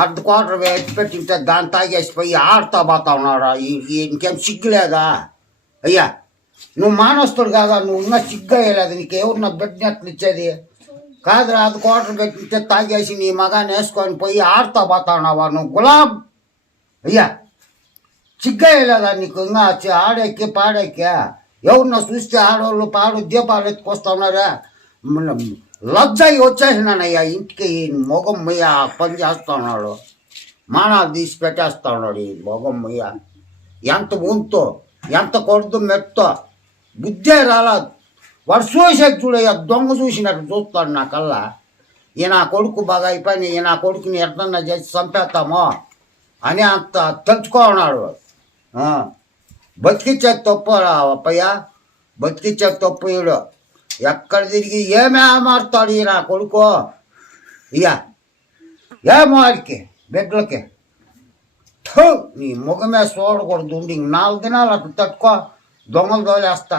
అర్ధ క్వార్టర్ వేసి పెట్టింటే దాన్ని తాగేసిపోయి ఆడుతా పోతా ఉన్నాడా ఇంకేం సిగ్గులేదా? అయ్యా నువ్వు మానస్తుడు కాదా, నువ్వు ఉన్న సిగ్గు అయ్యలేదు, నీకు ఎవరు బిడ్డనెట్లు ఇచ్చేది కాదురా. అర్ధ క్వార్టర్ పెట్టింటే తాగేసి నీ మగాన్ని వేసుకొని పోయి ఆడుతా పోతా ఉన్నావా నువ్వు గులాబ్? అయ్యా సిగ్గు అయ్యలేదా నీకు? ఇంకా ఆడెక్కి పాడెక్కా ఎవరిన చూస్తే ఆడవాళ్ళు పాడు దీపాలు ఎత్తుకొస్తా ఉన్నారా? లజ్జాయి వచ్చేసినానయ్యా ఇంటికి. మొగం మొయ్య పని చేస్తా ఉన్నాడు, మానాలు తీసి పెట్టేస్తా ఉన్నాడు ఈ మొగం మొయ్య. ఎంత ఉంతో ఎంత కొడుతూ మెత్తో బుద్ధే రాలా. వాడు చూసేది చూడయ్యా, దొంగ చూసినట్టు చూస్తాడు నా కల్లా. ఈయన కొడుకు బాగా అయిపోయి ఈయన కొడుకుని ఎట్లన్నా చేసి చంపేస్తామో అని అంత తెలుసుకోన్నాడు. బతికిచ్చే తప్పు అప్పయ్య, బతికిచ్చే తప్పు వీడు. ఎక్కడ తిరిగి ఏమే మారుతాడు ఈయన కొడుకు. ఇక ఏమో వాడికి బిడ్డలకి నీ ముఖమే చూడకూడదు. 4 దినాలు అట్లా తక్కువ దొంగలు తోలేస్తా.